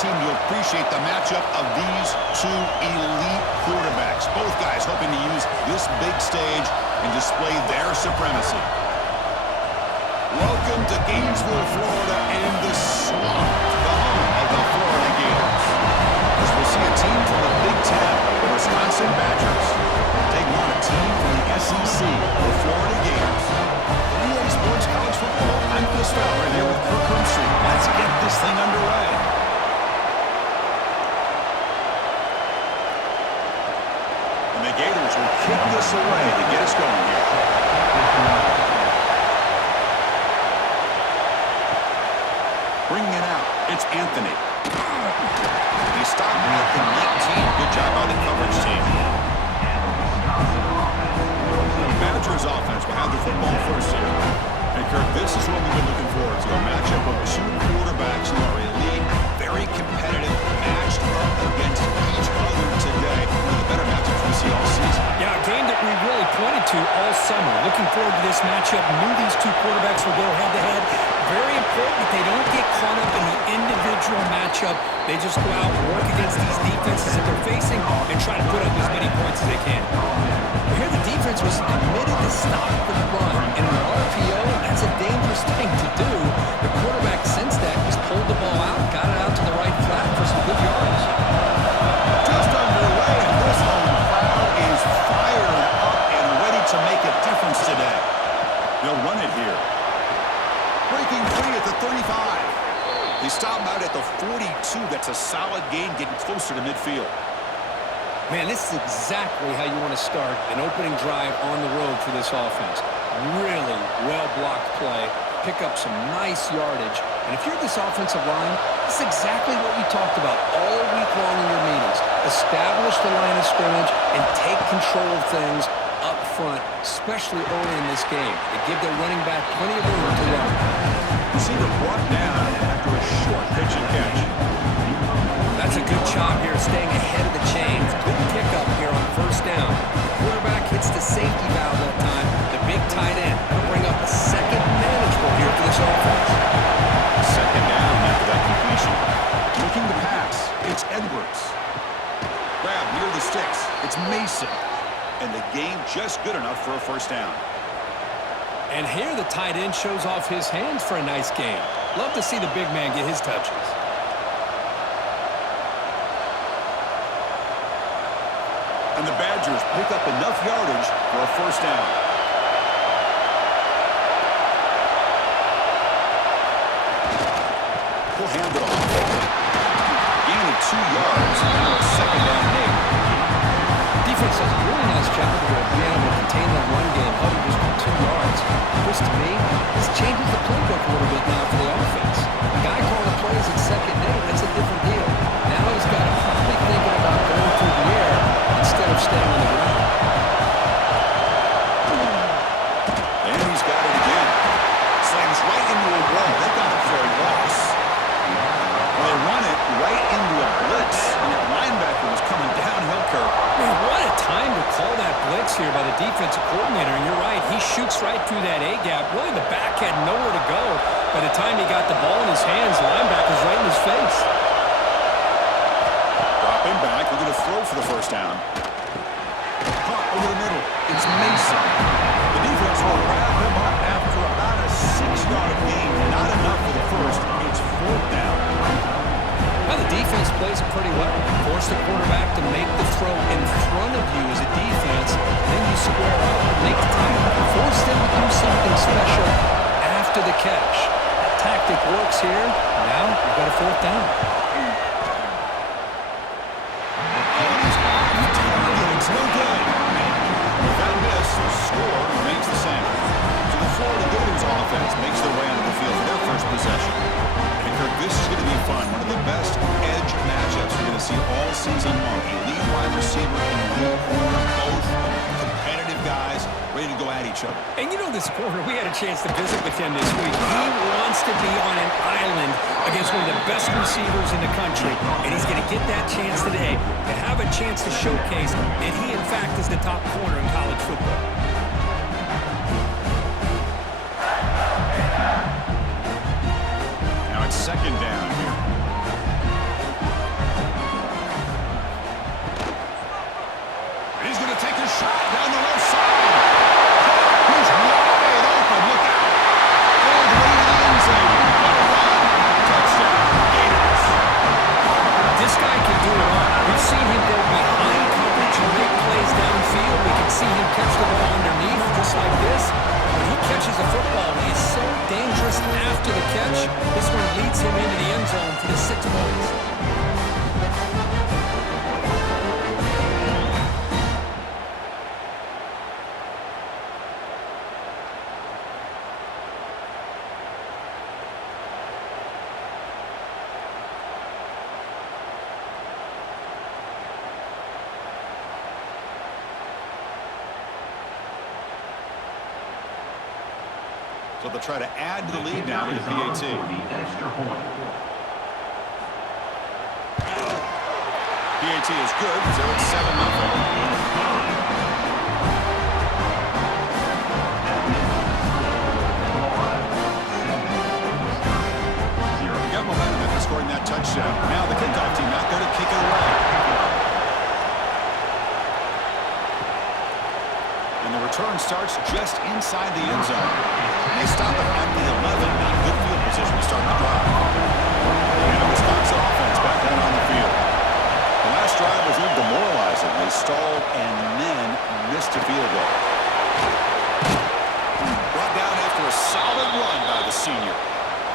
team, you'll appreciate the matchup of these two elite quarterbacks. Both guys hoping to use this big stage and display their supremacy. Welcome to Gainesville, Florida, and the swamp, the home of the Florida Gators. As we'll see a team from the Big Ten, the Wisconsin Badgers, taking on a team from the SEC, the Florida Gators. EA Sports College Football, I'm Chris Fowler here with Kirk Herbstreit. Let's get this thing underway. And the Gators will kick this away to get us going here. Bringing it out, it's Anthony. He stopped at the 19. Good job by the coverage team. The Badgers offense will have the football first here. And Kirk, this is what we've been looking forward to. A matchup of two quarterbacks who are elite, very competitive, matched up against each other today. One of the better matchups we see all season. Yeah, a game that we really pointed to all summer. Looking forward to this matchup. Knew these two quarterbacks would go head-to-head. Very important that they don't get caught up in the individual matchup. They just go out and work against these defenses that they're facing and try to put up as many points as they can. Here the defense was committed to stop the run. In an RPO, that's a dangerous thing to do. The quarterback, since that, just pulled the ball out, got it out to the right flat for some good yards. Just underway, and this home crowd is fired up and ready to make a difference today. They'll run it here. Breaking free at the 35. They stop out at the 42. That's a solid gain, getting closer to midfield. Man, this is exactly how you want to start an opening drive on the road for this offense. Really well-blocked play, pick up some nice yardage. And if you're this offensive line, this is exactly what we talked about all week long in your meetings. Establish the line of scrimmage and take control of things up front, especially early in this game. They give their running back plenty of room to run. Receiver brought down after a short pitch and catch. That's a good job here, staying ahead of the chains. Good pickup here on first down. The quarterback hits the safety valve that time. The big tight end. That'll bring up a second manageable here for this offense. Second down after that completion. Looking to pass. It's Edwards. Grab near the sticks. It's Mason. And the game just good enough for a first down. And here the tight end shows off his hands for a nice game. Love to see the big man get his touches. And the Badgers pick up enough yardage for a first down. We'll hand it off. Gain of 2 yards. Now it's second down and 8. Defense does a really nice job here of being able to contain that run game, held just for 2 yards. Chris, to me, this changes the playbook a little bit now for the offense. The guy calling the plays at second down, that's a different deal. Now he's got to probably thinking about going through the air instead of staying on the ground. And he's got it again. Slams right into a wall. They got it for a loss. Well, they run it right into a blitz. And that linebacker was coming downhill, Kirk. Man, what a time to call that blitz here by the defensive coordinator. And you're right, he shoots right through that A-gap. Really, the back had nowhere to go. By the time he got the ball in his hands, the linebacker's right in his face. Dropping back, we're going to throw for the first down. Caught over the middle. It's Mason. The defense will wrap him up after about a 6-yard gain. Not enough for the first. It's fourth down. Well, the defense plays it pretty well. Force the quarterback to make the throw in front of you as a defense. Then you square up, make the tackle. Force them to do something special after the catch. That tactic works here. Now you've got a fourth down. It's no good. Without this, the score remains the same. So the Florida Gators offense makes their way onto the field for their first possession. And Kirk, this is going to be fun. One of the best edge matchups we're going to see all season long. Elite wide receiver and elite corner, both competitive guys ready to go at each other. And you know this corner, we had a chance to visit with him this week. He wants to be on an island against one of the best receivers in the country. And he's going to get that chance today to have a chance to showcase that he, in fact, is the top corner in college football. Now it's second down here. football. He is so dangerous after the catch. This one leads him into the end zone for the 6 points. So they'll try to add to the lead now with the PAT. PAT is good, so it's 7-0. Got momentum after scoring that touchdown. Now the kickoff team out there to kick it away. And the return starts just inside the end zone. They stop it at the 11. Not good field position to start the drive. And the Wisconsin offense back out on the field. The last drive was a little demoralizing. They stalled and then missed a field goal. Brought down after a solid run by the senior.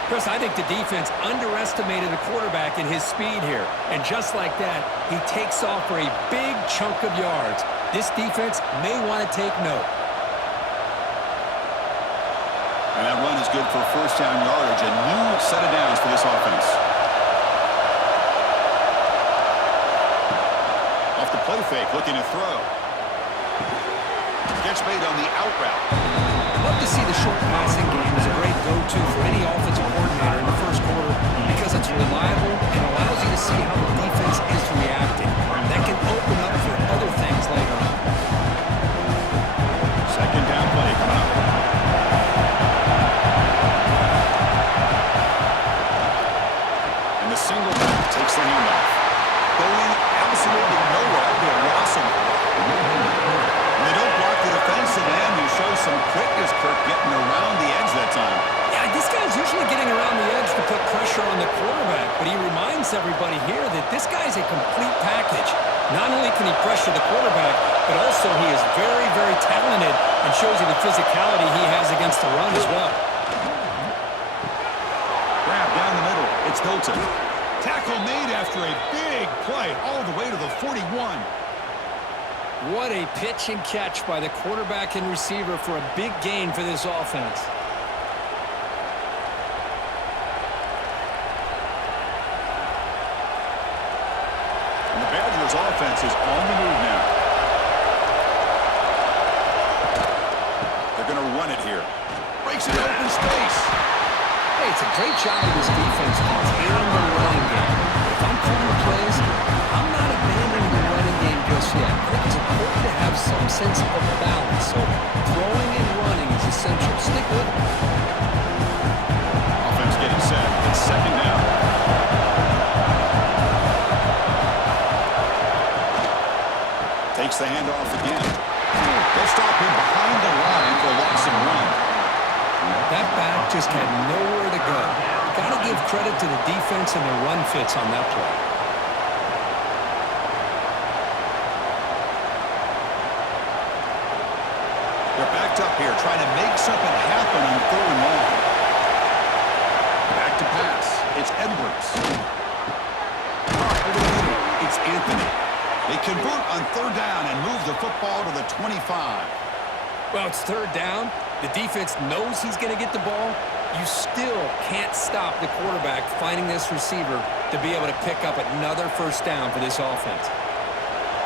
Chris, I think the defense underestimated the quarterback in his speed here. And just like that, he takes off for a big chunk of yards. This defense may want to take note. And that run is good for first down yardage. A new set of downs for this offense. Off the play fake, looking to throw. Catch made on the out route. Love to see the short passing game as a great go-to for any offensive coordinator in the first quarter because it's reliable and allows you to see how the defense is reacting. That can open up for other things later on. Second down play coming up. And the single back takes the handoff. Going absolutely nowhere to a loss on the play. When they don't block the defensive end, you show some quickness, Kirk, getting around the edge that time. Yeah, this guy's usually getting around the edge to put pressure on the quarterback, but he reminds everybody here that this guy's a complete package. Not only can he pressure the quarterback, but also he is very, very talented and shows you the physicality he has against the run as well. Grab down the middle. It's Hilton. Tackle made after a big play all the way to the 41. What a pitch and catch by the quarterback and receiver for a big gain for this offense. And the Badgers offense is on the move now. They're going to run it here. Breaks it open space. Hey, it's a great job of this defense containing the running game. If I'm calling plays, I'm not abandoning the running game just yet. I think it's important to have some sense of balance. So throwing and running is essential. Stick with it. Offense getting set. It's second down. Takes the handoff again. They'll stop him behind the line for a loss and run. That back just had nowhere to go. Got to give credit to the defense and their run fits on that play. They're backed up here, trying to make something happen on third and long. Back to pass. It's Edwards. Over the middle. It's Anthony. They convert on third down and move the football to the 25. Well, it's third down. The defense knows he's going to get the ball. You still can't stop the quarterback finding this receiver to be able to pick up another first down for this offense.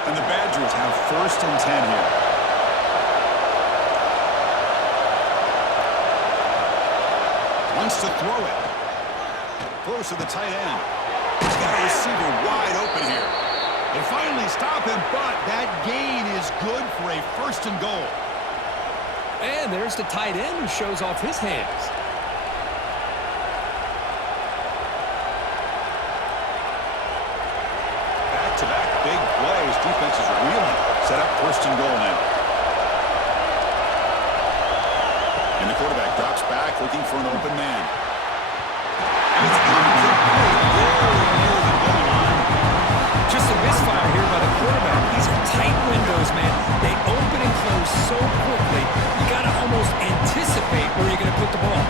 And the Badgers have first and 10 here. Wants to throw it. Throws to the tight end. He's got a receiver wide open here. They finally stop him, but that gain is good for a first and goal. And there's the tight end who shows off his hands. Back-to-back big plays. Defense is reeling. Set up first and goal now. And the quarterback drops back looking for an open man. And it's incomplete. Very near the goal line. Just a misfire here by the quarterback. These are tight windows, man. They open and close so quickly. You got to almost anticipate where you're going with the ball.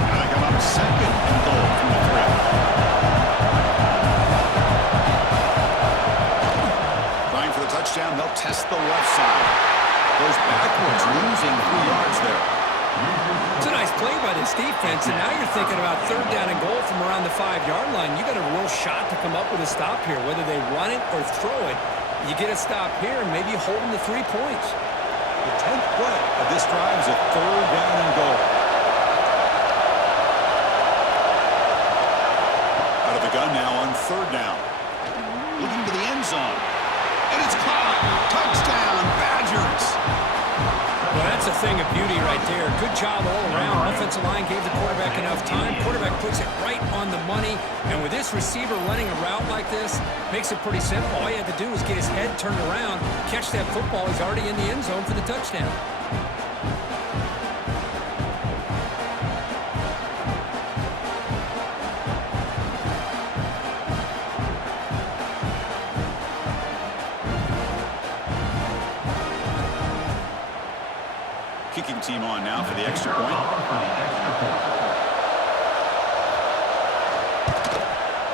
Now they come up second and goal from the 3. Trying for the touchdown, they'll test the left side. Goes backwards, losing 3 yards there. It's a nice play by this defense, and now you're thinking about 3rd down and goal from around the 5-yard line. You got a real shot to come up with a stop here. Whether they run it or throw it, you get a stop here and maybe hold them to 3 points. The 10th play of this drive is a 3rd down and goal. Out of the gun now on 3rd down. Looking to the end zone. And it's caught. Touchdown, Badgers. Well, that's a thing of beauty right there. Good job all around. Offensive line gave the quarterback enough time. Quarterback puts it right on the money. And with this receiver running a route like this, makes it pretty simple. All you have to do is get his head turned around, catch that football. He's already in the end zone for the touchdown. Kicking team on now for the extra point.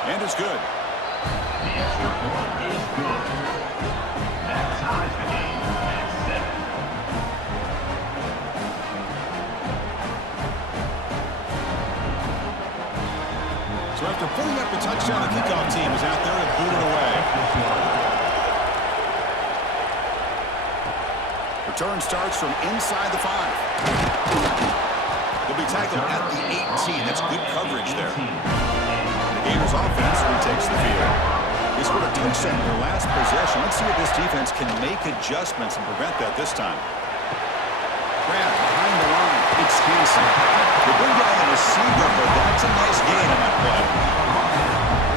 And it's good. The extra point is good. That ties the game at 7. So after pulling up the touchdown, the kickoff team is out there and boot it away. Return starts from inside the 5. They'll be tackled at the 18. That's good coverage there. The Gators offense retakes the field. They scored a touchdown in their last possession. Let's see if this defense can make adjustments and prevent that this time. Grant behind the line. It's Hanson. The big guy in receiver, but that's a nice gain on that play.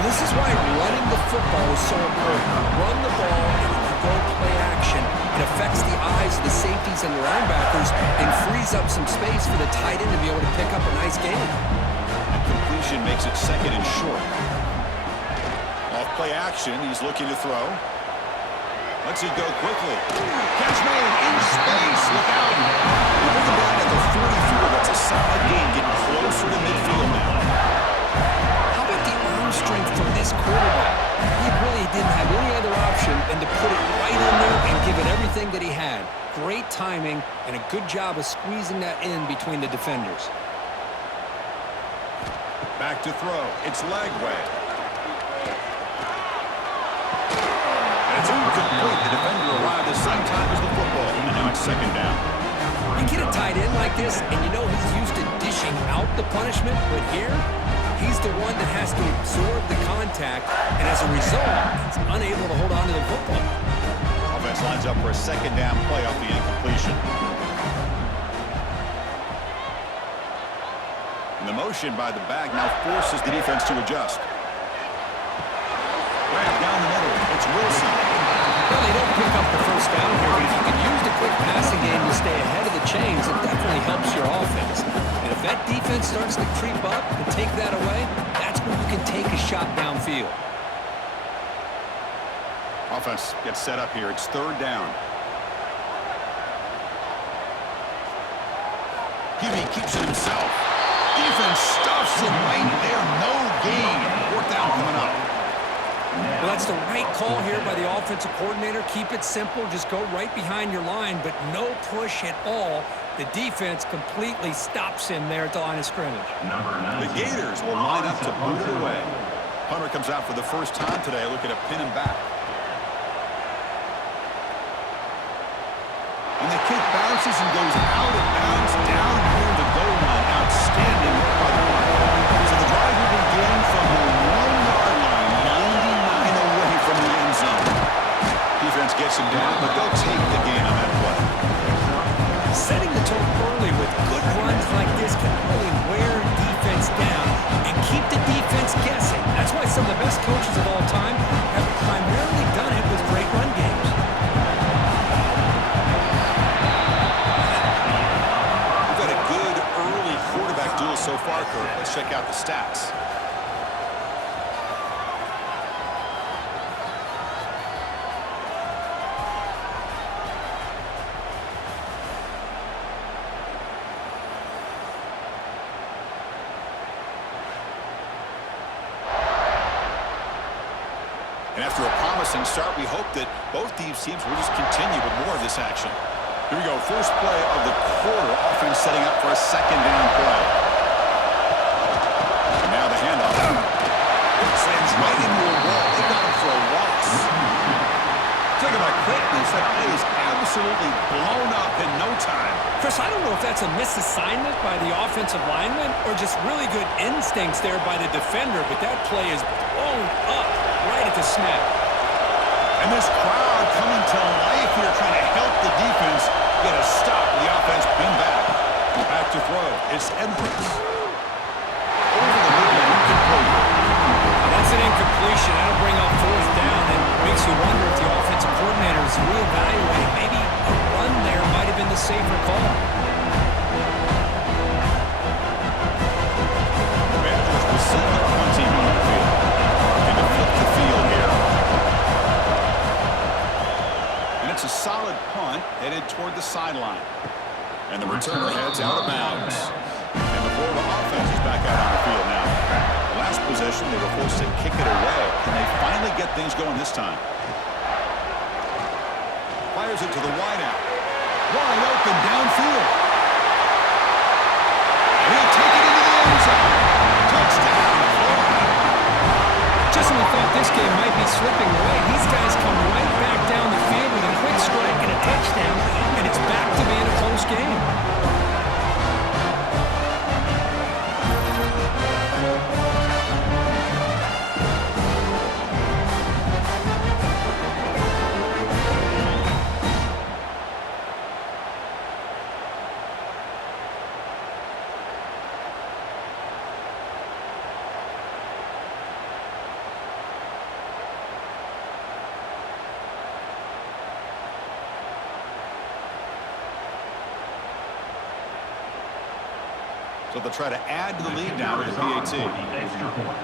This is why running the football is so important. Run the ball, and if you go play action, it affects the eyes of the safeties and the linebackers and frees up some space for the tight end to be able to pick up a nice gain. And completion makes it 2nd and short. Off play action, he's looking to throw. Let's it go quickly. Catch made in space. Look out. They bring him down at the 44. That's a solid gain, getting closer to midfield now. How about the arm strength from this quarterback? He really didn't have any other option than to put it right in there and give it everything that he had. Great timing and a good job of squeezing that in between the defenders. Back to throw. It's Lagway. And it's incomplete. The defender arrived the same time as the football. And now it's 2nd down. You get a tight end like this, and you know he's used to dishing out the punishment, but here, he's the one that has to absorb the contact, and as a result, he's unable to hold on to the football. Offense lines up for a 2nd down play off the incompletion. And the motion by the back now forces the defense to adjust. Right down the middle, it's Wilson. Well, they don't pick up the 1st down here, but if you can use the quick passing game to stay ahead of the chains, it definitely helps your offense. And if that defense starts to creep up and take that away, that's when you can take a shot downfield. Offense gets set up here. It's 3rd down. Huey keeps it himself. Defense stuffs him right there. No gain. 4th down coming up. Well, that's the right call here by the offensive coordinator. Keep it simple. Just go right behind your line, but no push at all. The defense completely stops him there at the line of scrimmage. The Gators will line up to boot it away. Punter comes out for the first time today, looking to pin him back. And the kick bounces and goes out of bounds down near the goal line. Outstanding work by the punter. So the drive will begin from the 1-yard line, 99 away from the end zone. Defense gets him down, but they'll take the gain on that play. Setting the tone early with good runs like this can really wear defense down and keep the defense guessing. That's why some of the best coaches of all time have primarily done it with great run games. We've got a good early quarterback duel so far, Kurt. Let's check out the stats. And after a promising start, we hope that both these teams will just continue with more of this action. Here we go, first play of the quarter. Offense setting up for a second down play. And now the handoff. Slams right into a wall. They got him for a loss. Talking about quickness, that play is absolutely blown up in no time. Chris, I don't know if that's a misassignment by the offensive lineman or just really good instincts there by the defender, but that play is blown up right at the snap. And this crowd coming to life here, trying to help the defense get a stop. The offense pinned back. Back to throw. It's Edwards. Over the middle and incomplete. That's an incompletion. That'll bring up fourth down and makes you wonder if the offensive coordinator is reevaluating. Maybe a run there might have been the safer call. The Badgers will send their punt team on the field. Looking to flip the field here. And it's a solid punt headed toward the sideline. And the returner heads out of bounds. And the Florida offense is back out on the field now. The last possession, they were forced to kick it away. Can they finally get things going this time? Fires it to the wideout. Wide open downfield. He'll take it into the end zone. Touchdown, Florida. Just when we thought this game might be slipping away, these guys come right back down the field with a quick strike and a touchdown, and it's back to being a close game. So they'll try to add to the lead now with the PAT. Extra point.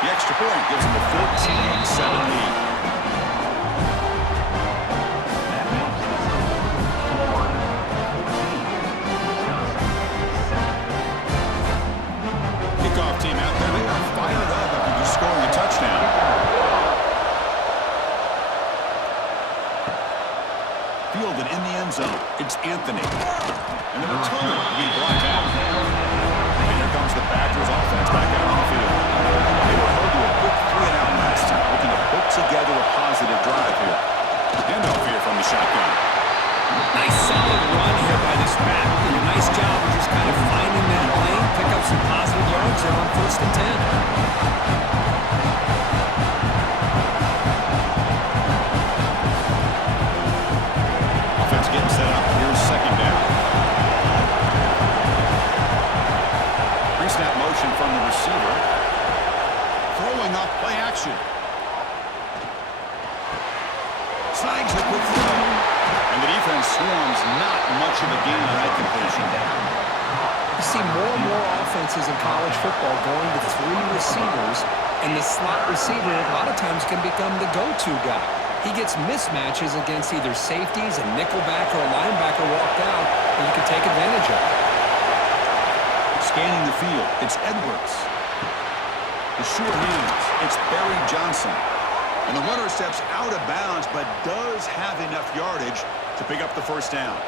The extra point gives them a 14-7 lead. That makes it Florida 14, just 7. Kickoff team out there. They are fired up after just scoring a touchdown. Fielded in the end zone. It's Anthony. And the return will be blocked out. And here comes the Badgers offense back out on the field. They were held to a quick 3-and-out last time, looking to put together a positive drive here. Handoff here from the shotgun. Nice solid run here by this back. Did a nice job of just kind of finding that lane, pick up some positive yards there on 1st and 10. Offense getting set up. Here's second down. Pre-snap motion from the receiver. Throwing up play action. Slides it with throw. And the defense swarms not much of a gain on that completion. You see more and more offenses in college football going to 3 receivers, and the slot receiver a lot of times can become the go-to guy. He gets mismatches against either safeties, a nickelback, or a linebacker walked out, and you can take advantage of it. Scanning the field, it's Edwards. The short hands, it's Barry Johnson. And the runner steps out of bounds, but does have enough yardage to pick up the first down.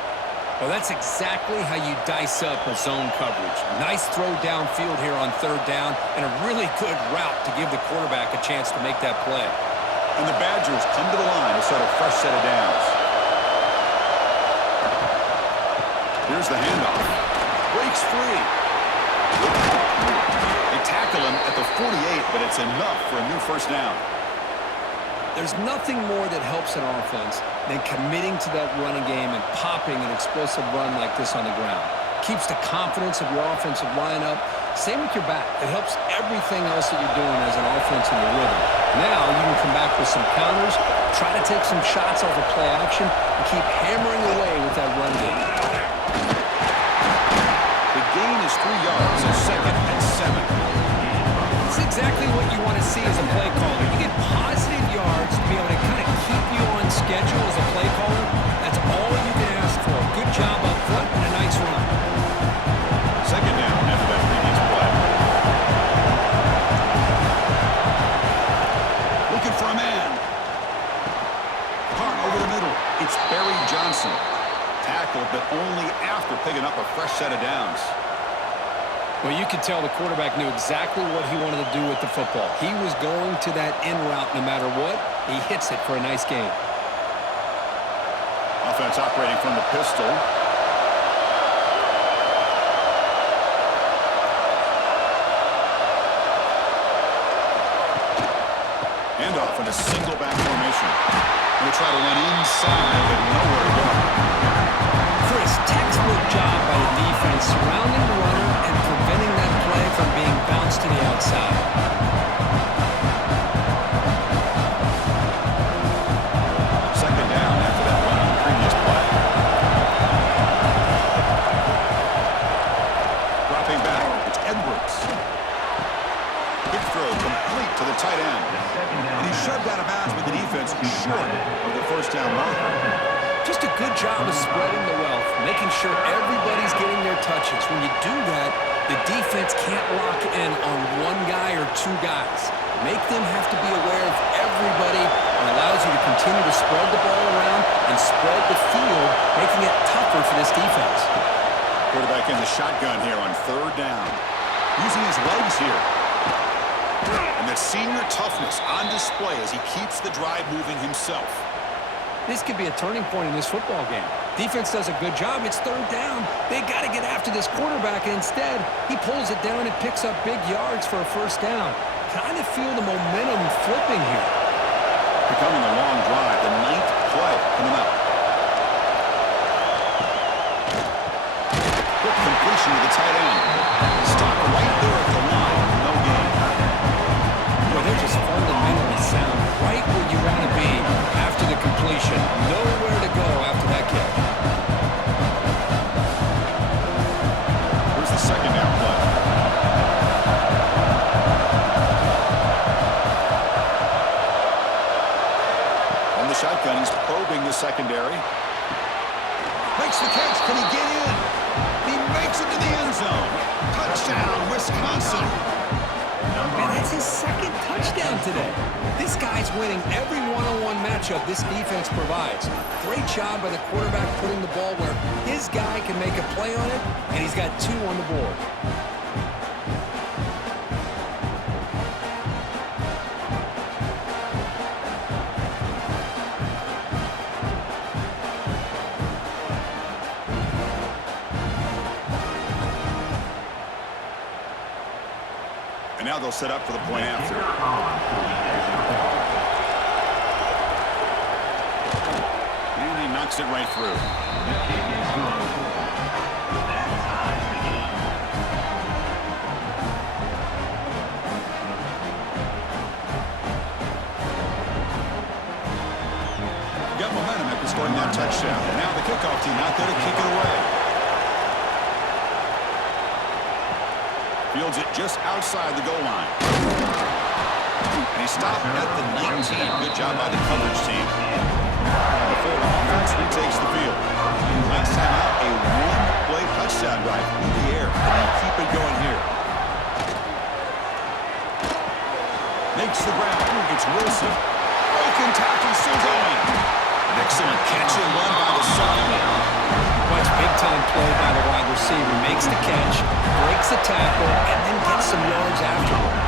Well, that's exactly how you dice up a zone coverage. Nice throw downfield here on 3rd down, and a really good route to give the quarterback a chance to make that play. And the Badgers come to the line to start a fresh set of downs. Here's the handoff. Breaks free. They tackle him at the 48, but it's enough for a new first down. There's nothing more that helps an offense than committing to that running game and popping an explosive run like this on the ground. Keeps the confidence of your offensive lineup. Same with your back. It helps everything else that you're doing as an offense in the rhythm. Now you can come back with some counters, try to take some shots off of play action, and keep hammering away with that run game. The gain is 3 yards, a 2nd and 7. It's exactly what you want to see as a play caller. You get positive yards to be able to kind of keep you on schedule as a play caller. That's all you can ask for. Good job up front and a nice run. Second down after that previous play. Well, you could tell the quarterback knew exactly what he wanted to do with the football. He was going to that in route no matter what. He hits it for a nice gain. Offense operating from the pistol. Handoff in a single back formation. We'll try to run inside, but nowhere to go. Chris, textbook job by the defense surrounding the runner and preventing that play from being bounced to the outside. Second down after that run on the previous play. Dropping back, it's Edwards. Quick throw complete to the tight end. And he shoved out of bounds with the defense short of the first down marker. Just a good job of spreading the wealth, making sure everybody's getting their touches. When you do that, the defense can't lock in on one guy or two guys. Make them have to be aware of everybody and allows you to continue to spread the ball around and spread the field, making it tougher for this defense. Quarterback in the shotgun here on third down. Using his legs here. And that senior toughness on display as he keeps the drive moving himself. This could be a turning point in this football game. Defense does a good job. It's third down. They got to get after this quarterback, and instead, he pulls it down and picks up big yards for a first down. Kind of feel the momentum flipping here. Becoming a long drive. The 9th play coming up. Quick completion to the tight end. Stop right there at the line. No gain. Boy, they're just fundamentally sound. Right where you want to be after the completion. Nowhere to go after that catch. Here's the second down play. On the shotgun, he's probing the secondary. Makes the catch. Can he get in? He makes it to the end zone. Touchdown, Wisconsin. Man, that's his second touchdown today. This guy's winning every one-on-one matchup this defense provides. Great job by the quarterback putting the ball where his guy can make a play on it, and he's got 2 on the board. And now they'll set up for the point after. And he knocks it right through. The kick is good. That ties the game. Got momentum after scoring that touchdown. Now the kickoff team out there to kick it away. Fields it just outside the goal line. And he stopped at the 19. Good job by the coverage team. The Florida offense retakes the field. Last time out, a one-play touchdown drive through the air. Can he keep it going here? Makes the grab. It's Wilson. Broken tackle, still going. An excellent catch and run by the sophomore. Watch big-time play by the wide receiver. Makes the catch, breaks the tackle, and then gets some yards afterward.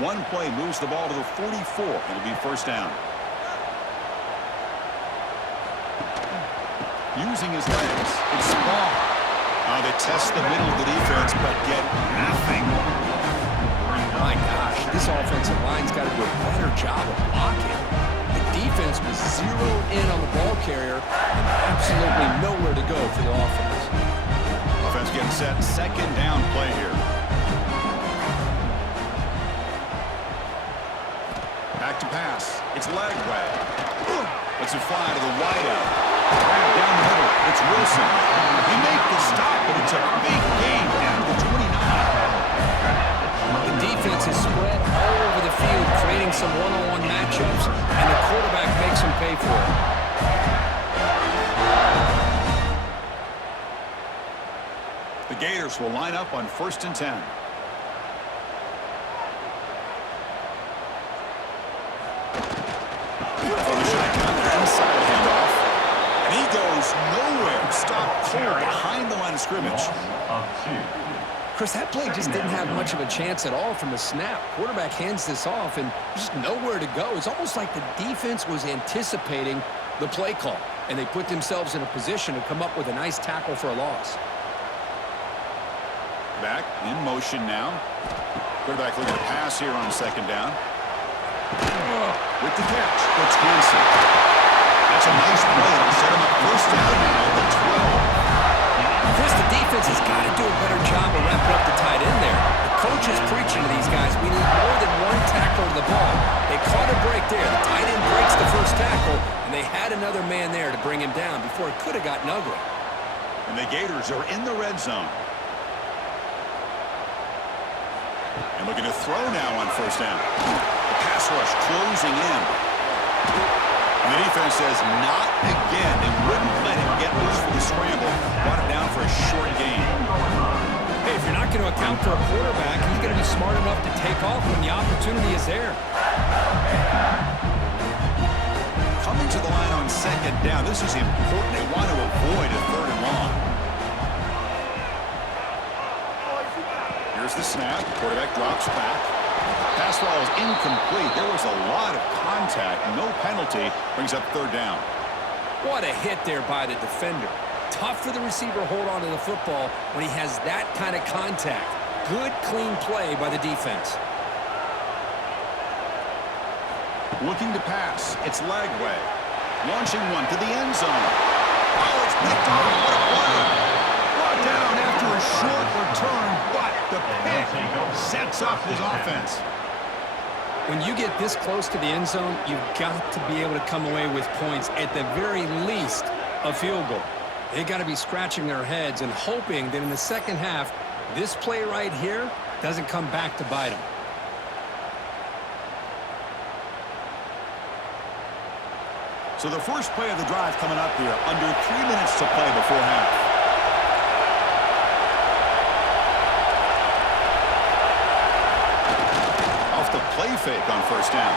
One play moves the ball to the 44. It'll be first down. Using his legs. It's small. They test the middle of the defense, but get nothing. My gosh, this offensive line's got to do a better job of blocking. The defense was zeroed in on the ball carrier and absolutely nowhere to go for the offense. Offense getting set. Second down play here. Back to pass. It's leg way. Lets it fly to the wideout. Grab down the middle. It's Wilson. He made the stop, but it's a big gain down to the 29. The defense is spread all over the field, creating some one-on-one matchups, and the quarterback makes them pay for it. The Gators will line up on 1st and 10. From the shotgun, goes nowhere. Stopped cold behind the line of scrimmage. Of 2. Chris, that play just didn't have much of a chance at all from the snap. Quarterback hands this off and just nowhere to go. It's almost like the defense was anticipating the play call, and they put themselves in a position to come up with a nice tackle for a loss. Back in motion now. Quarterback looking to pass here on second down. With the catch, it's Hansen. That's a nice play. It'll set him up first down now at the 12. Chris, the defense has got to do a better job of wrapping up the tight end there. The coach is preaching to these guys, we need more than one tackle to the ball. They caught a break there. The tight end breaks the first tackle, and they had another man there to bring him down before it could have gotten ugly. And the Gators are in the red zone. And looking to throw now on first down. The pass rush closing in. And the defense says not again. They wouldn't let him get loose for the scramble. Brought it down for a short gain. Hey, if you're not going to account for a quarterback, he's going to be smart enough to take off when the opportunity is there. Coming to the line on second down. This is important. They want to avoid a third and long. Here's the snap. Quarterback drops back. Pass ball is incomplete. There was a lot of contact. No penalty. Brings up third down. What a hit there by the defender. Tough for the receiver to hold on to the football when he has that kind of contact. Good, clean play by the defense. Looking to pass. It's Lagway. Launching one to the end zone. Oh, it's picked off. What a play. Brought down after a short return, but the pick sets up his offense. When you get this close to the end zone, you've got to be able to come away with points, at the very least, a field goal. They got to be scratching their heads and hoping that in the second half, this play right here doesn't come back to bite them. So the first play of the drive coming up here, under 3 minutes to play before half. Off the play fake on first down.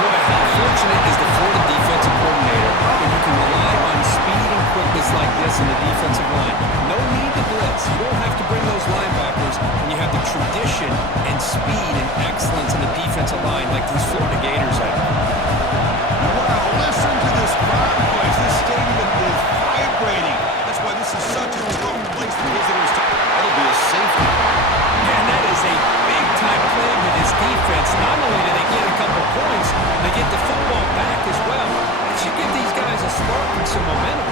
Boy, how fortunate is the Florida defensive coordinator when you can rely on speed and quickness like this in the defensive line. No need to blitz. You don't have to bring those linebackers when you have the tradition and speed and excellence in the defensive line like these Florida Gators have. Wow, listen to this crowd noise. This stadium is vibrating. That's why this is such a tough place for visitors to. That'll be a safety. Man, that is a big-time play with this defense. Not only do they get a couple points, they get the football back as well. That should give these guys a spark and some momentum.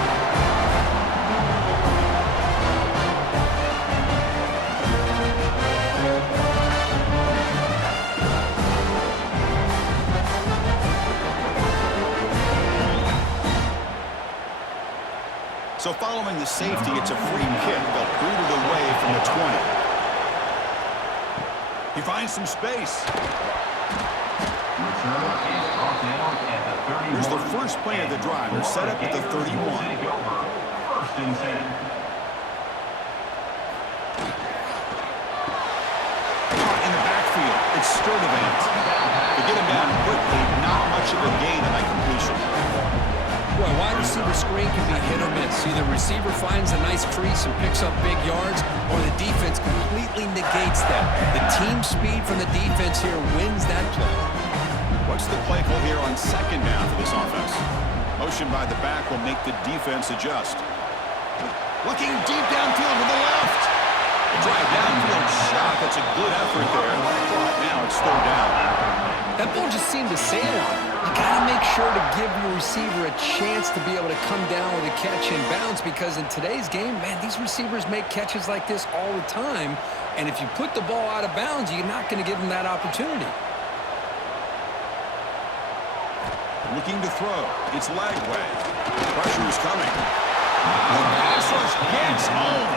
So following the safety, it's a free kick. They'll boot it away from the 20. He finds some space. Here's the first play of the drive. They're set up at the 31. First and 10. Caught in the backfield. It's Sturdivant. They get him down quickly. Not much of a gain on that completion. Boy, wide receiver screen can be hit or miss. Either receiver finds a nice crease and picks up big yards, or the defense completely negates that. The team speed from the defense here wins that play. What's the play call here on second down for this offense? Motion by the back will make the defense adjust. Looking deep downfield to the left. Drive downfield shot. That's a good effort there. But now it's third down. That ball just seemed to sail on him. You got to make sure to give your receiver a chance to be able to come down with a catch and bounce, because in today's game, man, these receivers make catches like this all the time. And if you put the ball out of bounds, you're not going to give them that opportunity. Looking to throw. It's Lagway. Pressure is coming. The pass rush gets home.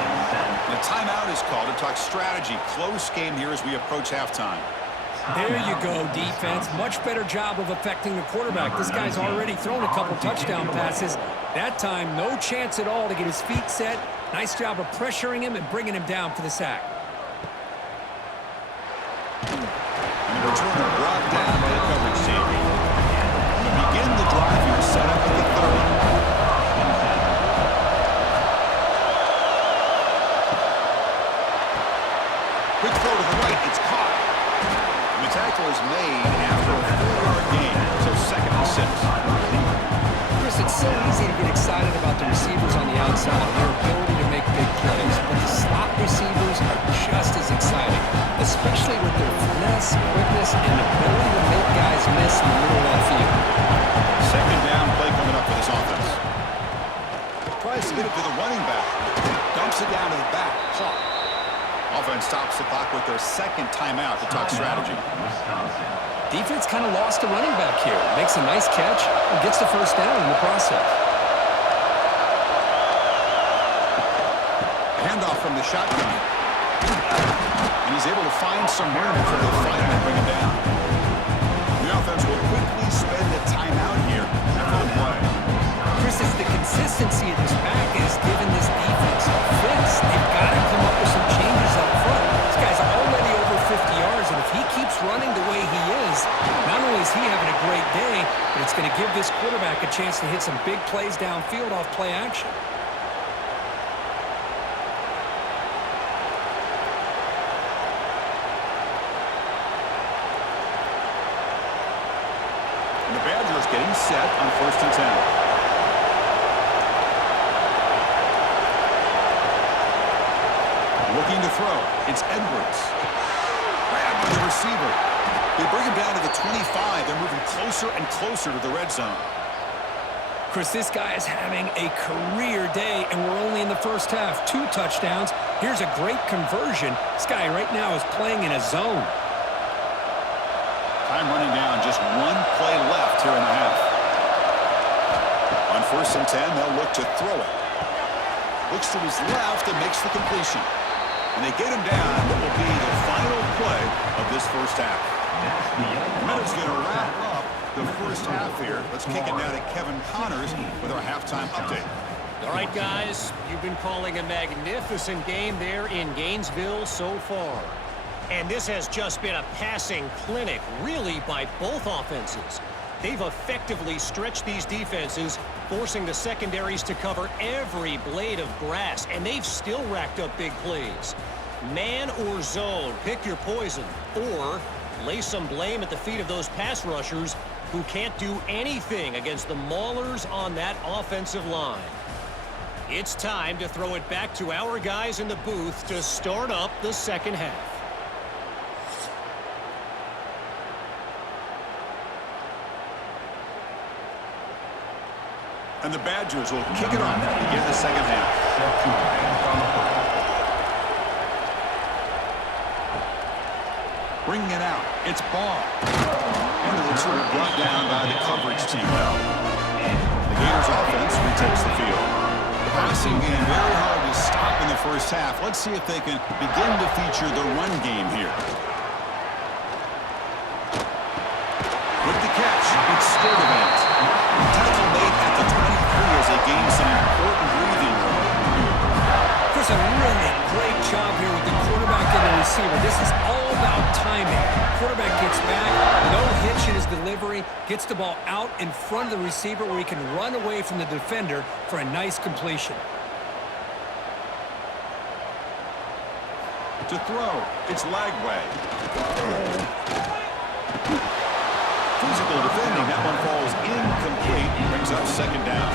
The timeout is called to talk strategy. Close game here as we approach halftime. There you go, defense. Much better job of affecting the quarterback. This guy's already thrown a couple touchdown passes. That time, no chance at all to get his feet set. Nice job of pressuring him and bringing him down for the sack. And the returner brought down by the coverage team. To begin the drive here, get it to the running back. Dumps it down to the back. Hawk. Offense stops the clock with their second timeout to talk strategy. Defense kind of lost a running back here. Makes a nice catch and gets the first down in the process. Handoff from the shotgun. And he's able to find some room before they find him and bring him down. The offense will quickly spend a timeout here after the play. Chris, it's the consistency of this back is giving this defense a fix. They've got to come up with some changes up front. This guy's already over 50 yards, and if he keeps running the way he is, not only is he having a great day, but it's going to give this quarterback a chance to hit some big plays downfield off play action. And the Badgers getting set on 1st and 10. Looking to throw. It's Edwards. Grabbed by the receiver. They bring him down to the 25. They're moving closer and closer to the red zone. Chris, this guy is having a career day, and we're only in the first half. 2 touchdowns. Here's a great conversion. This guy right now is playing in a zone. Time running down. Just 1 play left here in the half. On 1st and 10, they'll look to throw it. Looks to his left and makes the completion. And they get him down what will be the final play of this first half. The minute's going to wrap up the first half here. Let's kick it now to Kevin Connors with our halftime update. All right, guys, you've been calling a magnificent game there in Gainesville so far. And this has just been a passing clinic, really, by both offenses. They've effectively stretched these defenses, forcing the secondaries to cover every blade of grass, and they've still racked up big plays. Man or zone, pick your poison, or lay some blame at the feet of those pass rushers who can't do anything against the maulers on that offensive line. It's time to throw it back to our guys in the booth to start up the second half. And the Badgers will kick it off to begin the second half. Bringing it out. It's Ball. And the return brought down by the coverage team. The Gators offense retakes the field. The passing game very hard to stop in the first half. Let's see if they can begin to feature the run game here. With the catch, it's Sturdivant. Tackle made at the 23 as they gain some important breathing room. Chris, a really great job here with the quarterback and the receiver. This is all about timing. Quarterback gets back, no hitch in his delivery, gets the ball out in front of the receiver where he can run away from the defender for a nice completion. To throw, it's Lagway. Physical defending, that one falls incomplete, brings up second down.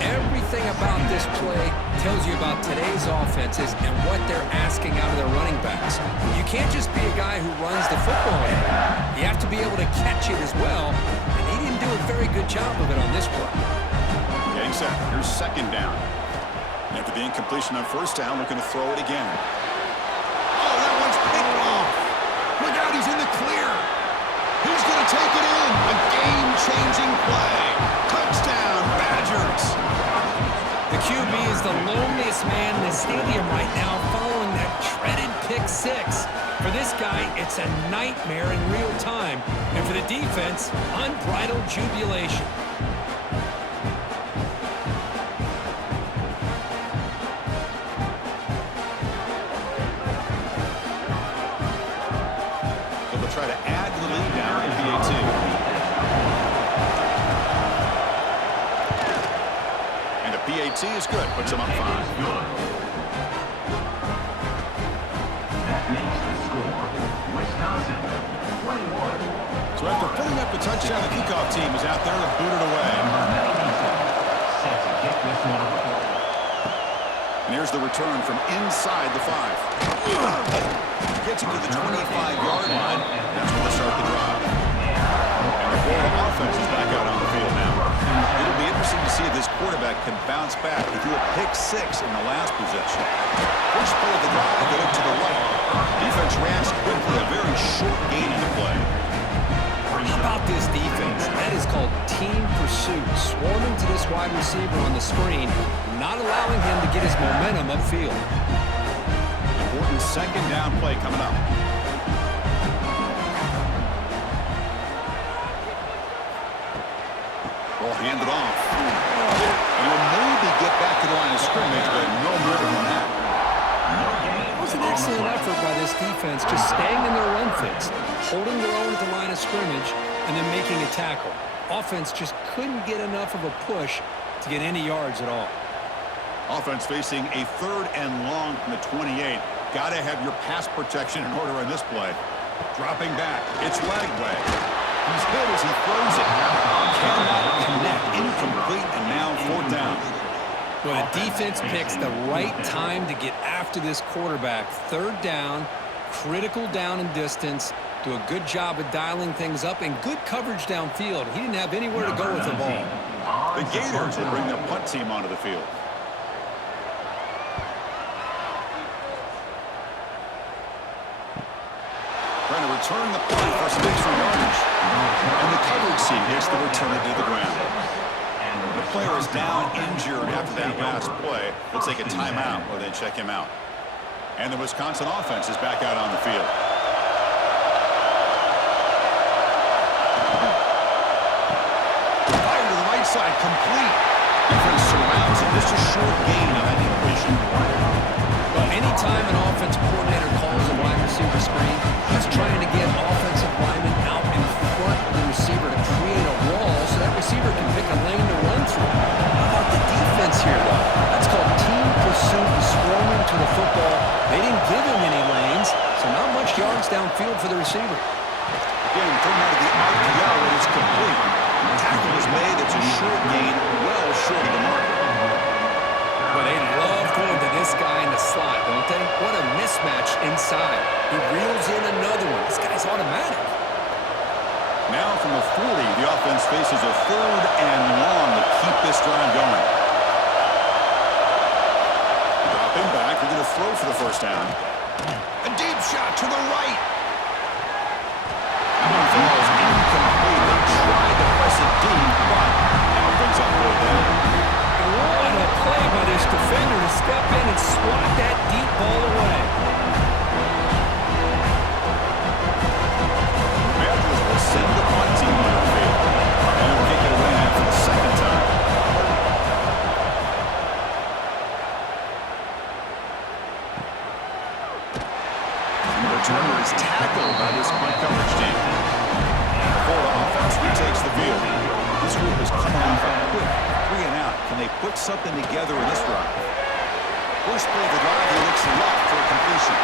Everything about this play tells you about today's offenses and what they're asking out of their running backs. You can't just be a guy who runs the football anymore. You have to be able to catch it as well, and he didn't do a very good job of it on this play. Getting set, here's second down. And after the incompletion on first down, looking to throw it again. Oh, that one's picked off. Look out, he's in the clear. He's going to take it in. A game-changing play. Touchdown, Badgers. The QB is the loneliest man in the stadium right now following that treaded pick six. For this guy, it's a nightmare in real time. And for the defense, unbridled jubilation. So they'll try to add to the lead now in PAT. And the PAT is good. Puts them up 5. So after putting up the touchdown, the kickoff team is out there to boot it away. And here's the return from inside the 5. Gets it to the 25-yard line. That's where they'll start the drive. And the Florida offense is back out on the field now. It'll be interesting to see if this quarterback quarterback can bounce back. He threw a pick-6 in the last possession. First play of the drive, they look to the right. Defense reacts quickly, a very short gain in the play. How about this defense? That is called team pursuit. Swarming to this wide receiver on the screen, not allowing him to get his momentum upfield. Important second down play coming up. Ball handed off. And he'll maybe get back to the line of scrimmage, but no more than that. It was an excellent effort by this defense, just staying in their run fits, holding their own at the line of scrimmage, and then making a tackle. Offense just couldn't get enough of a push to get any yards at all. Offense facing a 3rd and long from the 28. Got to have your pass protection in order on this play. Dropping back. It's leg way. He's hit as he throws it. Cannot connect. Incomplete, and now 4th down. Well, the defense picks the right time to get after this quarterback. 3rd down, critical down and distance. Do a good job of dialing things up and good coverage downfield. He didn't have anywhere to go with the ball. The Gators will bring their punt team onto the field. Trying to return the punt for some extra yardage. And the coverage team hits the return to the ground. The player is down injured after that last play. They'll take a timeout or they check him out. And the Wisconsin offense is back out on the field. Fire to the right side, complete. Defense surrounds him. Just a short gain on that completion. Well, anytime an offensive coordinator calls a wide receiver screen, he's trying to get offensive linemen out in front of the receiver to create a wall so that receiver can pick a lane to run through. How about the defense here, though? That's called team pursuit and swarming to the football. They didn't give him any lanes, so not much yards downfield for the receiver. Again, thrown out of the RPO, and it's complete. Tackle is made. It's a short gain, well short of the mark. Well, they love going to this guy in the slot, don't they? What a mismatch inside. He reels in another one. This guy's automatic. Now from the 40, the offense faces a 3rd and long to keep this drive going. Dropping back, they're going to throw for the 1st down. A deep shot to the right. That one falls incomplete. They tried to press it deep, but now it brings up 4th down. What a play by this defender to step in and swat that deep ball away. Badgers will send the punt team on the field. And they'll kick it away now for the 2nd time. And the returner is tackled by this punt coverage team. The Florida offense retakes the field. This group is coming off a quick 3 and out. Can they put something together in this drive? First play of the drive, he looks left for a completion.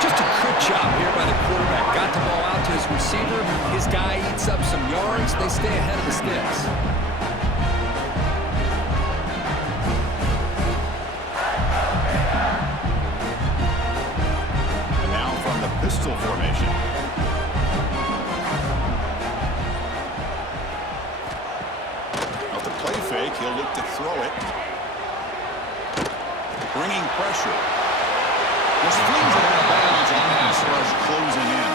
Just a good job here by the quarterback. Got the ball out to his receiver. His guy eats up some yards. They stay ahead of the sticks. And now from the pistol formation. Out the play fake, he'll look to throw it. Bringing pressure. Just flings it out of bounds and pass rush closing in.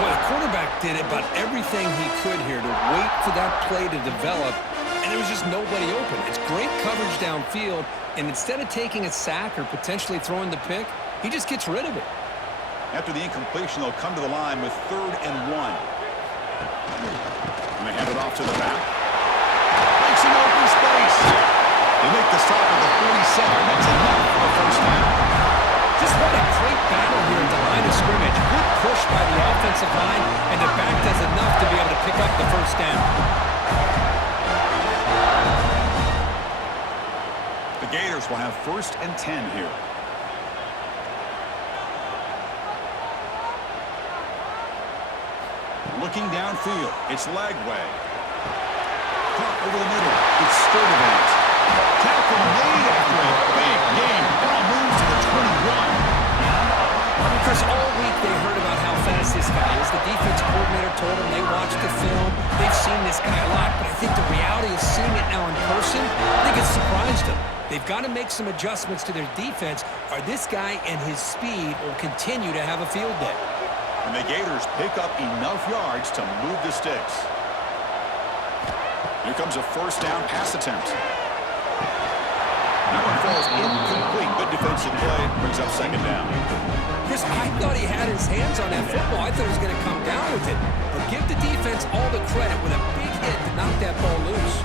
Boy, the quarterback did about everything he could here to wait for that play to develop, and there was just nobody open. It's great coverage downfield, and instead of taking a sack or potentially throwing the pick, he just gets rid of it. After the incompletion, they'll come to the line with 3rd and 1. And they hand it off to the back. Makes an open space. They make the stop at the 47. That's enough for the 1st down. Just what a great battle here at the line of scrimmage. Good push by the offensive line, and the back does enough to be able to pick up the 1st down. The Gators will have 1st and 10 here. Looking downfield, it's leg way. Caught over the middle, it's Sturdivant. Tackle made after a big game. Ball moves to the 21. Because all week they heard about how fast this guy is. The defense coordinator told them they watched the film. They've seen the this guy a lot, but I think the reality of seeing it now in person, I think it's surprised him. They've got to make some adjustments to their defense, or this guy and his speed will continue to have a field day. And the Gators pick up enough yards to move the sticks. Here comes a first down pass attempt. That one falls incomplete. Good defensive play. Brings up second down. Chris, I thought he had his hands on that football. I thought he was going to come down with it. But give the defense all the credit with a big hit to knock that ball loose.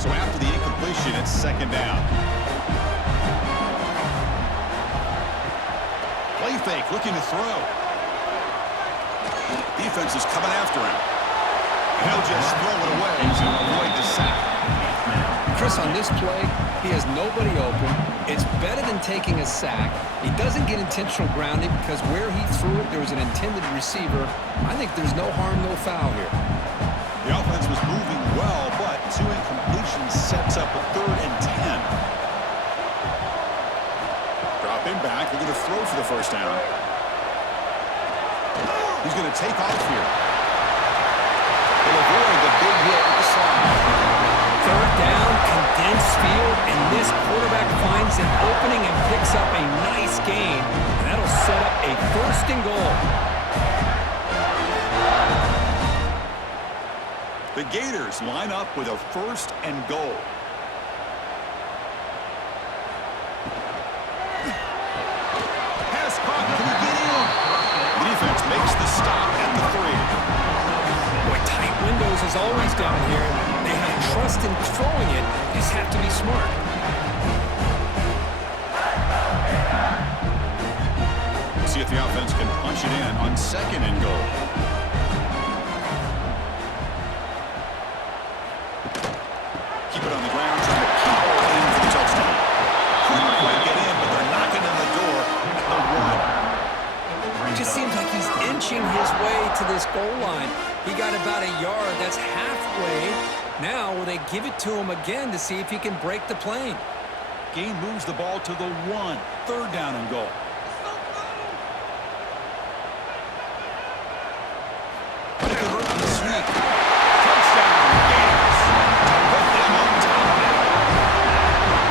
So after the incompletion, it's second down. Play fake, looking to throw. Defense is coming after him. And he'll just throw it away to avoid the sack. Chris, on this play, he has nobody open. It's better than taking a sack. He doesn't get intentional grounding because where he threw it, there was an intended receiver. I think there's no harm, no foul here. The offense was moving well, but two incompletions sets up a 3rd and 10. Dropping back, looking to throw for the first down. He's going to take off here. He'll avoid the big hit with the slide. 3rd down, condensed field, and this quarterback finds an opening and picks up a nice gain. And that'll set up a 1st and goal. The Gators line up with a 1st and goal. Pass caught. Can he get in? The defense makes the stop at the 3. Boy, tight windows is always down here. They have trust in throwing it. You just have to be smart. We'll see if the offense can punch it in on 2nd and goal. Keep it on the ground, trying to power it in for the touchdown. Couldn't quite get in, but they're knocking on the door at the 1. It just seems like he's inching his way to this goal line. He got about a yard. That's halfway. Now, will they give it to him again to see if he can break the plane? Game moves the ball to the 1. 3rd down and goal. But it could hurt on the sneak. Touchdown, Gators. Put them on top now.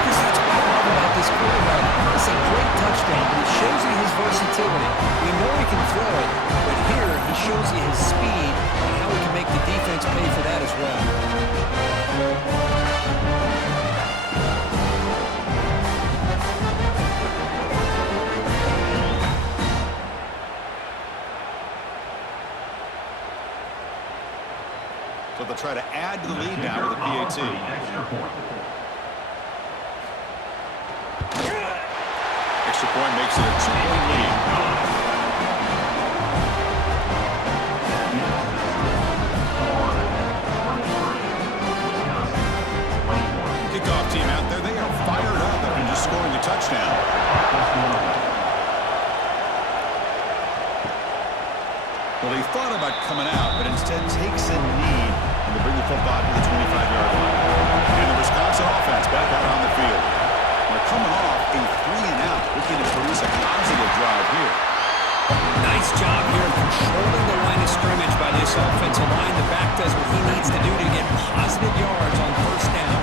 Chris, that's what I love about this quarterback. It's a great touchdown, but it shows you his versatility. We know he can throw it, but here he shows you his speed and how he can make the defense pay for that as well. So they'll try to add to the lead now with a PAT. Extra point makes it a 2-point lead. Kickoff team out there, they are fired up after just scoring a touchdown. Well, they thought about coming out, but instead takes a knee and they bring the football to the 25-yard line. And the Wisconsin offense back out on the field. They're coming off a 3-and-out, looking to produce a positive drive here. Nice job here of controlling the line of scrimmage by this offensive line. The back does what he needs to do to get positive yards on 1st down.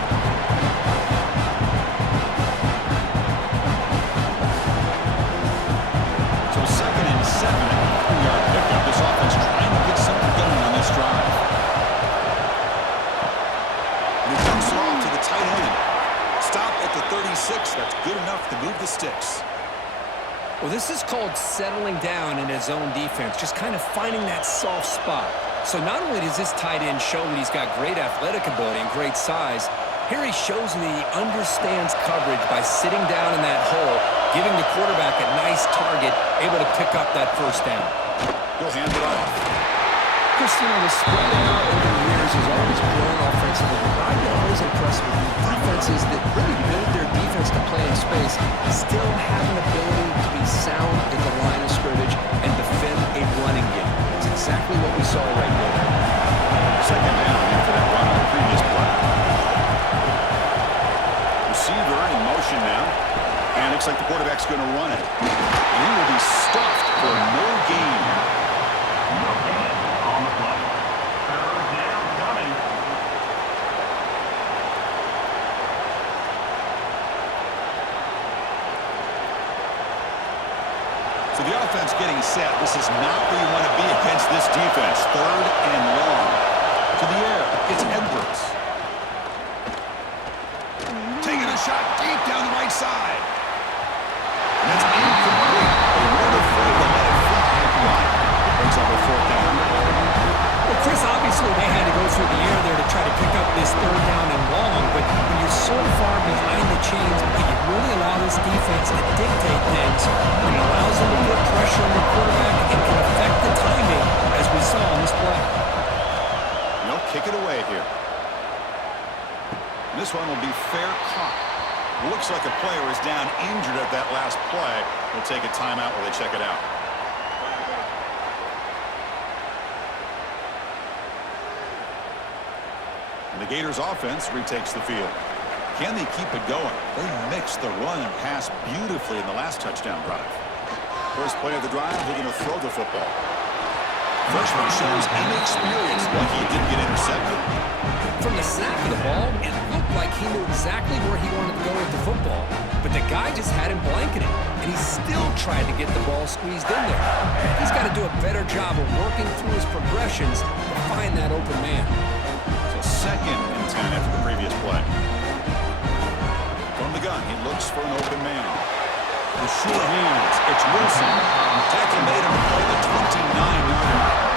So 2nd and 7 at the 3-yard pickup. This offense trying to get something going on this drive. And it comes off to the tight end. Stop at the 36. That's good enough to move the sticks. Well, this is called settling down in his own defense, just kind of finding that soft spot. So not only does this tight end show that he's got great athletic ability and great size, here he shows that he understands coverage by sitting down in that hole, giving the quarterback a nice target, able to pick up that 1st down. He'll hand it off. Christina, the spread out over the years has always grown offensively. I've been always impressed with defenses that really build their defense to play in space, still have an ability to be sound at the line of scrimmage and defend a running game. It's exactly what we saw right there. 2nd down after that run on the previous play. Receiver in motion now. And looks like the quarterback's going to run it. And he will be stuffed for no gain. offense getting set. This is not where you want to be against this defense. 3rd and long. To the air, it's Edwards. Taking a shot deep down the right side. And it's incomplete. They weren't afraid to let it fly at the line. It brings up a 4th down. Well, Chris, obviously they had to go through the air there to try to pick up this 3rd down and long, but when you're so far behind the chains, you really allow this defense to dictate things, and it allows them to put pressure on the quarterback and can affect the timing, as we saw on this play. They'll kick it away here. And this one will be fair caught. Looks like a player is down injured at that last play. We'll take a timeout while they check it out. And the Gators offense retakes the field. Can they keep it going? They mixed the run and pass beautifully in the last touchdown drive. First play of the drive, they're going to throw the football. Freshman shows inexperience, like he didn't get intercepted. From the snap of the ball, it looked like he knew exactly where he wanted to go with the football, but the guy just had him blanketed, and he still tried to get the ball squeezed in there. He's got to do a better job of working through his progressions to find that open man. So 2nd and 10 after the previous play. From the gun, he looks for an open man. The sure hands, it's Wilson. Tackle made him play the 29-yard line.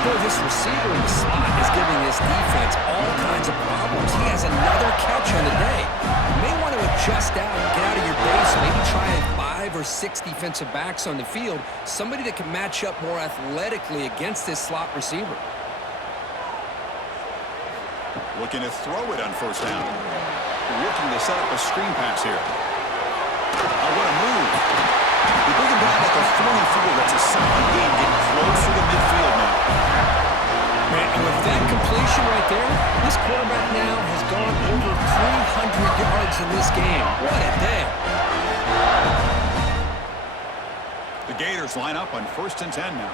Boy, this receiver in the slot is giving this defense all kinds of problems. He has another catch on the day. You may want to adjust out, get out of your base, maybe try 5 or 6 defensive backs on the field, somebody that can match up more athletically against this slot receiver. Looking to throw it on 1st down. Looking to set up a screen pass here. Oh, what a move. They bring him down at the 44. That's a solid game, getting closer to midfield now. And with that completion right there, this quarterback now has gone over 300 yards in this game. What a day. The Gators line up on 1st and 10 now.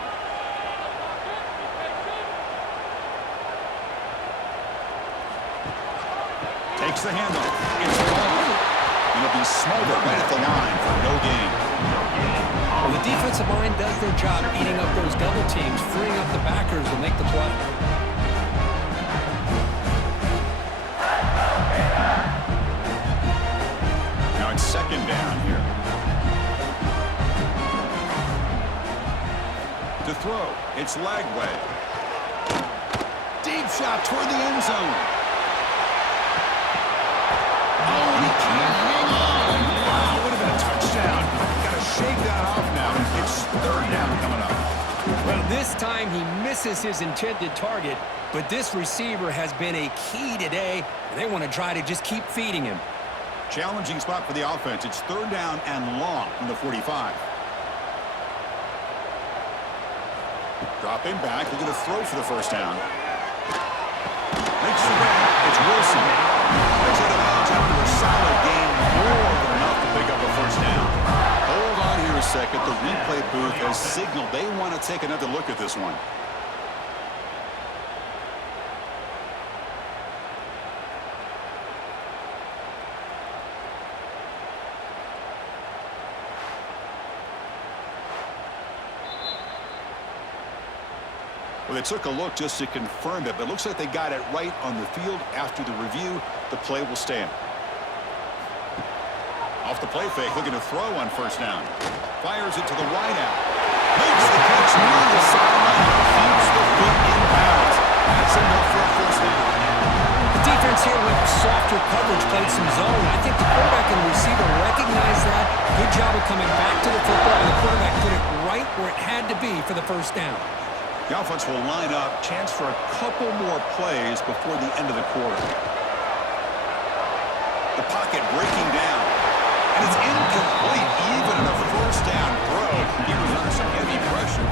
Takes the handoff. It's gone. And it'll be smothered right at the line for no gain. Well, the defensive line does their job eating up those double teams, freeing up the backers to make the play. Now it's 2nd down here. To throw, it's Lagway. Deep shot toward the end zone. Oh, he can't hang on. Wow, would have been a touchdown. Got to shake that off now. It's 3rd down coming up. Well, this time he misses his intended target, but this receiver has been a key today, and they want to try to just keep feeding him. Challenging spot for the offense. It's 3rd down and long from the 45. Dropping back, looking to throw for the 1st down. Makes the grab. It's Wilson. Takes out of bounds after a solid gain, more than enough to pick up a 1st down. Hold on here a second. The replay booth has signaled they want to take another look at this one. Well, they took a look just to confirm it, but it looks like they got it right on the field. After the review, the play will stand. Off the play fake, looking to throw on 1st down. Fires it to the wide out. Makes the catch near the sideline. Keeps the foot in bounds. That's enough for a 1st down. The defense here went softer coverage, played some zone. I think the quarterback and the receiver recognized that. Good job of coming back to the football, and the quarterback put it right where it had to be for the 1st down. The offense will line up. Chance for a couple more plays before the end of the quarter. The pocket breaking down. And it's incomplete. Even in a 1st down throw, he was under some heavy pressure.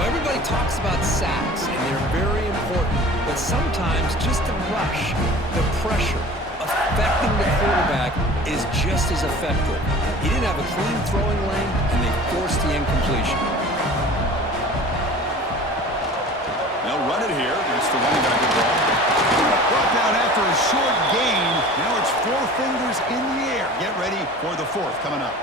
Well, everybody talks about sacks, and they're very important. But sometimes just the rush, the pressure, affecting the quarterback is just as effective. He didn't have a clean throwing lane, and they forced the incompletion. They'll run it here. It's the running back ball. Brought down after a short gain. Now it's 4 fingers in the air. Get ready for the 4th coming up.